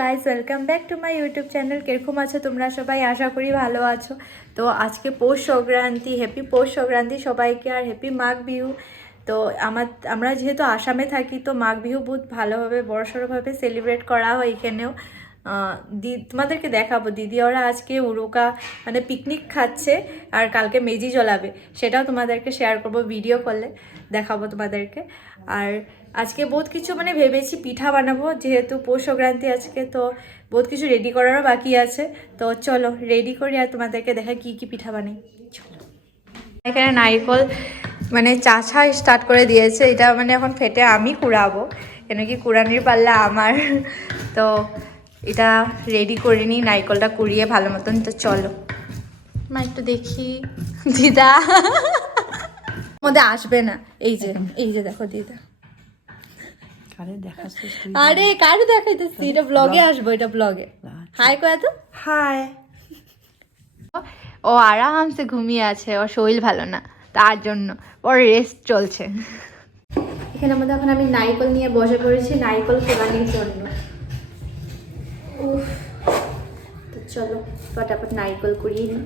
Guys, welcome back to my YouTube channel. কিরকম আছো তোমরা সবাই? আশা করি ভালো আছো। তো আজকে পৌষ সংক্রান্তি, হ্যাপি পৌষ সংক্রান্তি সবাইকে, আর হ্যাপি মাঘ বিহু। তো আমরা যেহেতু আসামে থাকি, তো মাঘ বিহু বহুত ভালোভাবে বড়সড়ভাবে সেলিব্রেট করা হয় এখানেও। তোমাদেরকে দেখাবো, দিদি ওরা আজকে উরুকা মানে পিকনিক খাচ্ছে আর কালকে মেজি জ্বলাবে, সেটাও তোমাদেরকে শেয়ার করব, ভিডিও কলে দেখাবো তোমাদেরকে। আর আজকে বহুত কিছু মানে ভেবেছি পিঠা বানাবো, যেহেতু পৌষ সংক্রান্তি আজকে, তো বহুত কিছু রেডি করারও বাকি আছে। তো চলো রেডি করি আর তোমাদেরকে দেখা কি কি পিঠা বানাই। চলো, এখানে নারকেল মানে চাছা স্টার্ট করে দিয়েছে, এটা মানে এখন ফেটে আমি কুড়াবো, কেন কি কুড়ানির পাল্লা আমার। তো এটা রেডি করে নিই, নারকেলটা কুড়িয়ে ভালো মতন। তো চলো মা একটু দেখি, দিদা মধ্যে আসবে না। এই যে দেখো দিদা। আরে কারে দেখাইতেছি, এটা ব্লগে আসবো, এটা ব্লগে। হাই কয়া তো, হাই। ও আরামসে ঘুমিয়ে আছে, ওর শরীর ভালো না, তার জন্য ওর রেস্ট চলছে। এখানে মধ্যে এখন আমি নারকেল নিয়ে বসে পড়েছি নারকেল কোরানির জন্য। তো চলো ফটাফট নারকেল কুড়িয়ে নিই।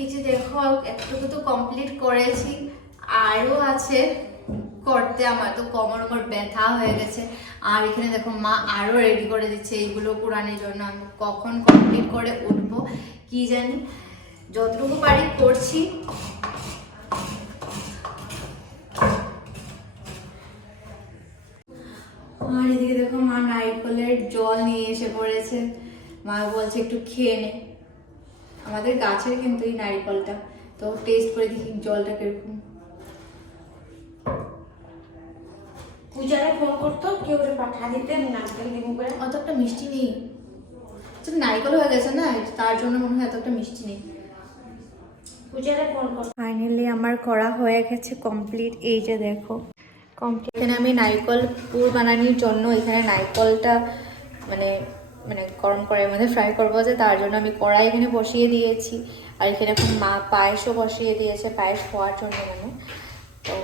এই যে দেখো, একটুকু তো কমপ্লিট করেছি, আরও আছে করতে। আমার তো কোমর ব্যথা হয়ে গেছে। আর এখানে দেখো মা আরও রেডি করে দিচ্ছে এইগুলো পুরানোর জন্য। আমি কখন কমপ্লিট করে উঠবো কি জানি, যতটুকু পারি করছি। আর এদিকে দেখো মা নারকেলের জল নিয়ে এসে পড়েছে। মা বলছে একটু খেয়ে নে, আমাদের গাছের কিন্তু এই নারকেলটা। তো টেস্ট করে দেখি জলটা কিরকম। পূজারে ফোন করতো, কেউ পাঠা দিতে নারকেল দিব করে। অত একটা মিষ্টি নেই, নারকেল হয়ে গেছে না, তার জন্য মনে হয় এতটা মিষ্টি নেই। পূজারে ফোন করতো। ফাইনালি আমার করা হয়ে গেছে কমপ্লিট। এই যে দেখো কমপ্লিট। এখানে আমি নারকেল পুর বানানোর জন্য এখানে নারকেলটা মানে মানে গরম কড়াইয়ের মধ্যে ফ্রাই করবো, যে তার জন্য আমি কড়াই এখানে বসিয়ে দিয়েছি। আর এখানে এখন মা পায়েসও বসিয়ে দিয়েছে, পায়েস হওয়ার জন্য মানে। তো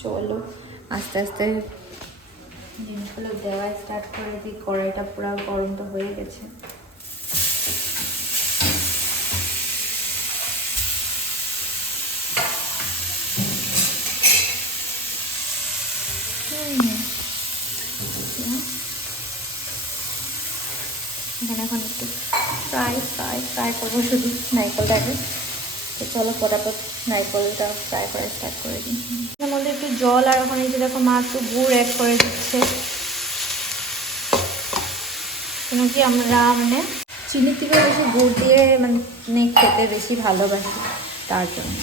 চলো আস্তে আস্তে জিনিসগুলো দেওয়া স্টার্ট করে দিই। কড়াইটা পুরো গরম তো হয়ে গেছে। এখানে এখন একটু ফ্রাই করবো শুধু নারকেলটাকে। তো চলো ফটাফট নারকেলটা ফ্রাই করা স্টার্ট করে দিই। এর মধ্যে একটু জল, আর ওখানে যে দেখো মা একটু গুড় অ্যাড করে দিচ্ছে, কেন কি আমরা মানে চিনির থেকে বেশি গুড় দিয়ে মানে খেতে বেশি ভালোবাসি, তার জন্য।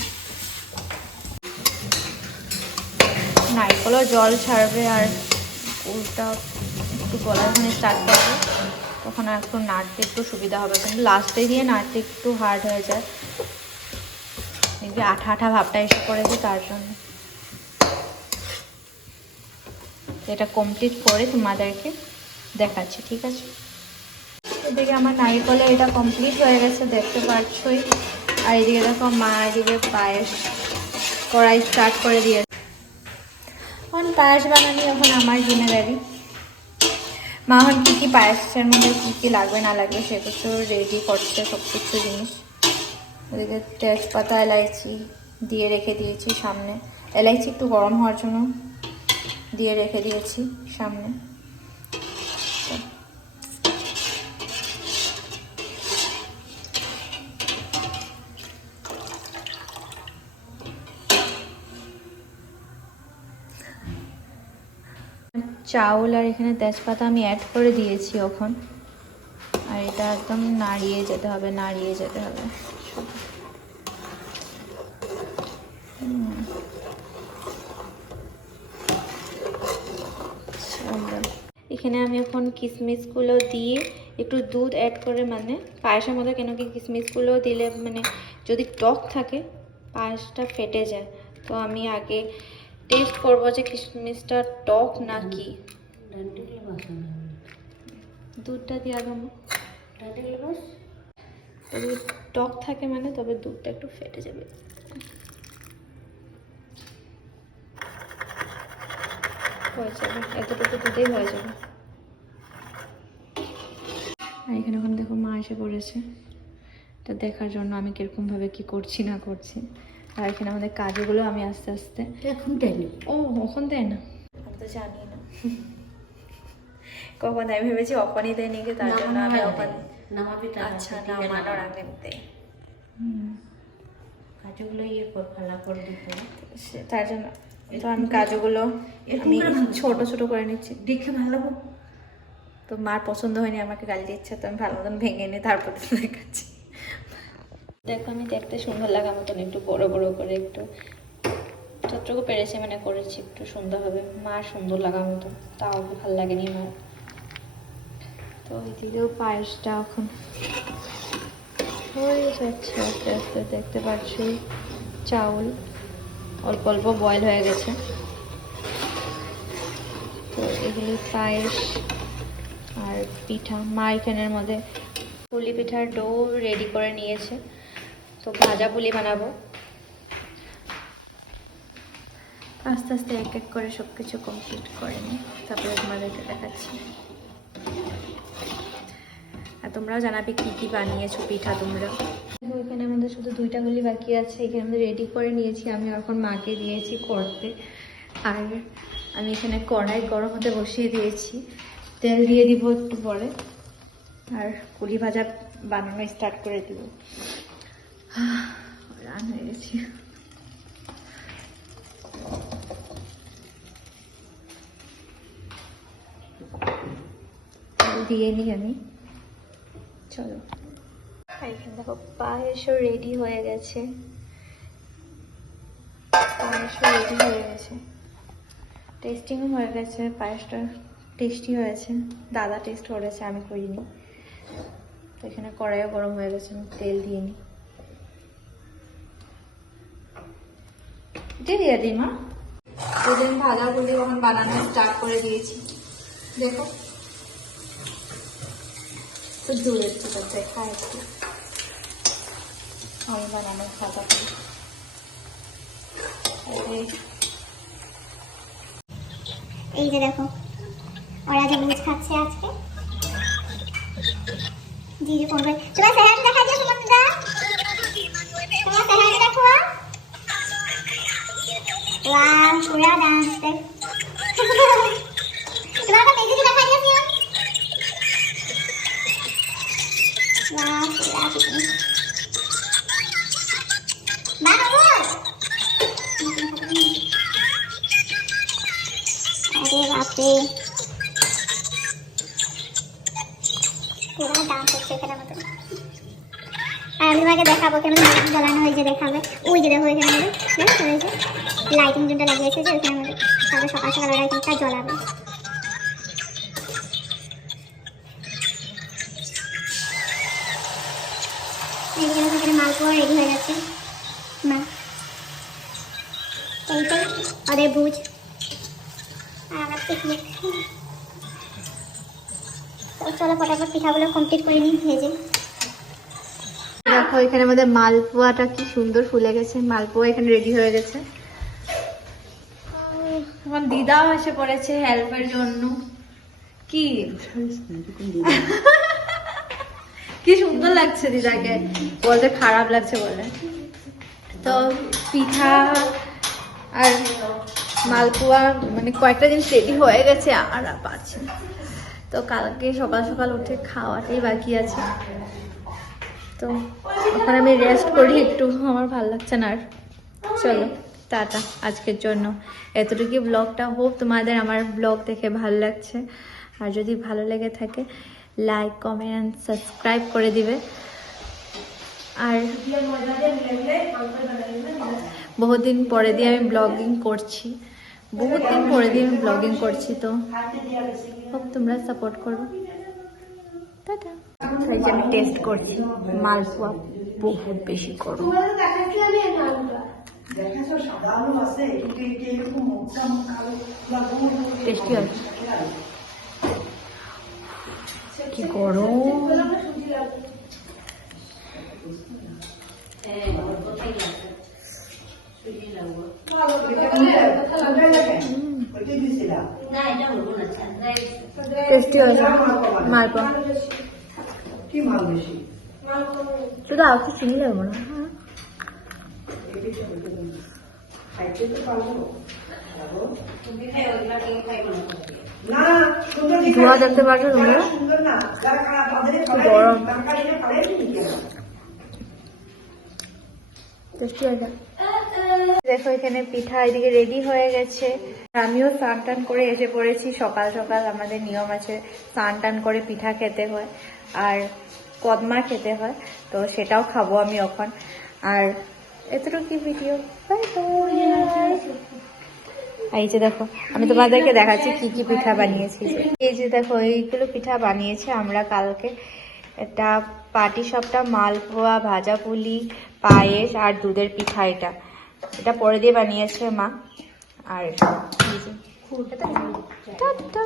নারকেলও জল ছাড়বে আর গুড়টা একটু গলা যখন স্টার্ট করবে, তখন আর একটু নাড়তে একটু সুবিধা হবে, কিন্তু লাস্টে গিয়ে নাড়তে একটু হার্ড হয়ে যায়, দেখবি আঠা আঠা ভাবটা এসে পড়েছে, তার জন্য। এটা কমপ্লিট করে তোমাদেরকে দেখাচ্ছি, ঠিক আছে? এদিকে আমার নারকেলে এটা কমপ্লিট হয়ে গেছে, দেখতে পাচ্ছই। আর এদিকে দেখো মা এদিকে পায়েস কড়াই স্টার্ট করে দিয়েছে। এখন পায়েস বানানি এখন আমার জিম্মেদারি। মা এখন কী কী পায়েসের মধ্যে কী কী লাগবে না লাগবে সে কিছু রেডি করছে, সব কিছু জিনিস। ওদিকে তেজপাতা এলাইচি দিয়ে রেখে দিয়েছি সামনে, এলাইচি একটু গরম হওয়ার জন্য দিয়ে রেখে দিয়েছি সামনে। চাউল আর এখানে তেজপাতা আমি অ্যাড করে দিয়েছি এখন। আর এটা একদম নাড়িয়ে যেতে হবে। এখানে আমি এখন কিশমিশগুলো দিয়ে একটু দুধ অ্যাড করে, মানে পায়েসের মধ্যে কেন কি কিশমিশগুলো দিলে মানে যদি টক থাকে পায়েসটা ফেটে যায়। তো আমি আগে টেস্ট করবো যে কিশমিশটা টক নাকি। দুধটা দিয়ে আগে যদি টক থাকে মানে তবে দুধটা একটু ফেটে যাবে। হয়ে যাবে, এতটুকু দুধেই হয়ে যাবে। আর এখানে ওখানে দেখো মা এসে পড়েছে, এটা দেখার জন্য আমি কিরকমভাবে কি করছি না করছি। আর এখানে আমাদের কাজগুলো আমি আস্তে আস্তে এখন দেয়নি। ও ওখান দেয় না, আমি তো জানি না কখন দেয়, ভেবেছি ওখানই দেয় নাকি, তার জন্য আমি ওখান। নামাবি আচ্ছা, নামানোর আগে দেয়। কাজগুলো ইয়ে কর, ফালা করে দিতে তার জন্য তো আমি কাজগুলো আমি ছোট ছোট করে নিচ্ছি। দেখে ভালো। তো মার পছন্দ হয়নি, আমাকে গালি দিচ্ছে, তো আমি ভালো মতন ভেঙে নিই, তারপর দেখাচ্ছি। দেখো আমি দেখতে সুন্দর লাগা মতন একটু বড় বড় করে একটু যতটুকু পেরেছি মানে করেছি, একটু সুন্দর হবে, মার সুন্দর লাগা মতো, তাও ভালো লাগেনি মার। তো ওইদিকেও পায়েসটা এখন হয়ে যাচ্ছে আস্তে আস্তে, দেখতে পাচ্ছি চাউল অল্প অল্প বয়েল হয়ে গেছে। তো এগুলি পায়েস আর পিঠা, মা এখানের মধ্যে পুলি পিঠার ডো রেডি করে নিয়েছে, তো ভাজা পুলি বানাবো। আস্তে আস্তে এক এক করে সব কিছু কমপ্লিট করে নিই, তারপরে তোমাদেরকে দেখাচ্ছি। আর তোমরাও জানাবে কি কি বানিয়েছো পিঠা তোমরা। এখানে আমাদের শুধু 2টা গুলি বাকি আছে, এখানে আমাদের রেডি করে নিয়েছি, আমি এখন মাকে দিয়েছি করতে। আর আমি এখানে কড়াই গরম হতে বসিয়ে দিয়েছি, তেল দিয়ে দিব একটু পরে, আর পুলি ভাজা বানানো স্টার্ট করে দিব। রান হয়ে গেছি। দিয়ে নিই আমি, চলো। এখানে দেখো পায়েসও রেডি হয়ে গেছে, পায়েসও রেডি হয়ে গেছে, টেস্টিংও হয়ে গেছে, পায়েসটা টেস্টি হয়েছে, দাদা টেস্ট করেছে, আমি করিনি। তো এখানে কড়াইও গরম হয়ে গেছে, আমি তেল দিয়ে নিই। দিয়ে দিই মা, ওদিন ভাজাগুলি এখন বানানো স্টার্ট করে দিয়েছি, দেখো তো দূরের থেকে দেখা একটু আমি বানানো খাতা। এই যে দেখো ওরা যে লুচ খাচ্ছে আজকে। জিজু ফোন করে তোমার চেহারাটা দেখা যায়, তোমার চেহারাটা দেখো। ওয়াও পুরা ডান্স দেখ, তোমার তো মেজিক দেখা যাচ্ছে। ওয়াও পুরা পিকনিক মা বাবু। अरे बाप रे पूरा डांस হচ্ছে এখানে মতো। আর আমি তোমাকে দেখাবো কেন জ্বালানো হয়েছে, দেখাবে ওই যে দেখো এখানে মধ্যে দেখো ওই যে লাইটিং যেটা লাগিয়েছে যে ওখানে মধ্যে, তারপরে সকাল সকাল ওরা এখানটা জ্বলাবে। এইদিকে এখানে মালপোয়া রেডি হয়ে যাচ্ছে, মা এইটাই ওদের ভুজ। চলো ফটাফট পিঠাগুলো কমপ্লিট করে নিই ভেজে। দেখো এখানে আমাদের মালপোয়াটা কি সুন্দর ফুলে গেছে, মালপোয়া এখানে রেডি হয়ে গেছে। এখন দিদাও এসে পড়েছে হেল্পের জন্য। কি কি সুন্দর লাগছে দিদাকে, বলতে খারাপ লাগছে বলে। তো পিঠা আর মালপোয়া মানে কয়েকটা জিনিস রেডি হয়ে গেছে, আর পারছি না। তো কালকে সকাল সকাল উঠে খাওয়াটাই বাকি আছে, তো এখন আমি রেস্ট করি একটু, আমার ভালো লাগছে না আর। চলো টাটা আজকের জন্য, এতটুকু ব্লগটা। হোপ তোমাদের আমার ব্লগ দেখে ভালো লাগছে, আর যদি ভালো লেগে থাকে লাইক কমেন্ট সাবস্ক্রাইব করে দিবে। আর বহুদিন পরে দিয়ে আমি ব্লগিং করছি, বহুত দিন পরে দিয়ে আমি ব্লগিং করছি, তো হোপ তোমরা সাপোর্ট করো। টাটা। আমি টেস্ট করছি মালপোয়া, বহুত বেশি গরম। টেস্টি আছে, কি গরম। না এটা হলো না টেস্টি হয়েছে মালপোয়া কি মাল বেশি শুধু আর কিছু চিনি লাগবো না খাইতে তো পারবো তুমি খাই ওগুলা কেউ খাইবো না না সুন্দর ধোয়া দেখতে পাচ্ছ তোমরা সুন্দর না যারা খারাপ তাদের গরম। তরকারি পারে টেস্টি হয়েছে দেখো এখানে পিঠা এদিকে রেডি হয়ে গেছে আমিও স্নান টান করে এসে পড়েছি সকাল সকাল আমাদের নিয়ম আছে স্নান টান করে পিঠা খেতে হয় আর কদমা খেতে হয় তো সেটাও খাবো আমি এখন আর এতটুকু ভিডিও বাই বাই এই যে দেখো আমি তোমাদেরকে দেখাচ্ছি কি কি পিঠা বানিয়েছি এই যে দেখো এইগুলো পিঠা বানিয়েছে আমরা কালকে এটা পাটি সাপটা মালপোয়া ভাজা পুলি পায়েস আর দুধের পিঠা এটা এটা পরে দিয়ে বানিয়েছে মা আর এই যে, এটা